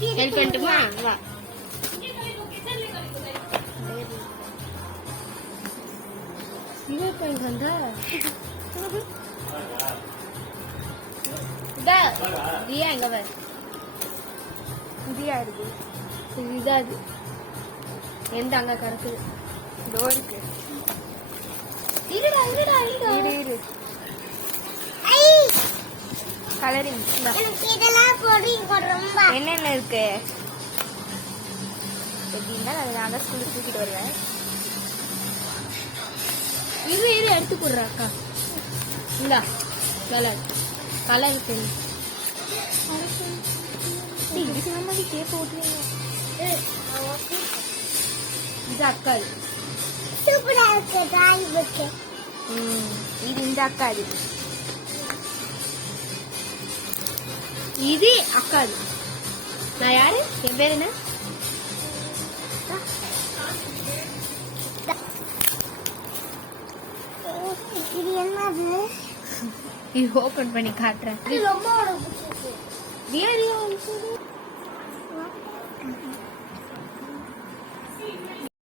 Help பண்ணட்டுமா? வா. இங்க வந்தா தியா எங்க வர தியா இருக்கு. இதாது எந்த அங்க கறக்குது டோருக்கு. இருடா இருடா இருடா இரு இரு. கலரிங் என்னென்ன இருக்கு எப்படின்னா அதை நான் தான் ஸ்கூலுக்கு தூக்கிட்டு வருவேன். இரு இரு எடுத்து போடுறா அக்கா. இந்தா கலர் கலர் பெண் இதுக்கு நம்ம கேப் ஓட்டுவீங்க. இது அக்கா சூப்பரா இருக்கு டிராயிங் புக். இது இந்த அக்கா இது அக்கா. நான் யாரு? என் பேர் என்ன? இது என்னது? இது ஓபன் பண்ணி காட்டுறேன். ரொம்ப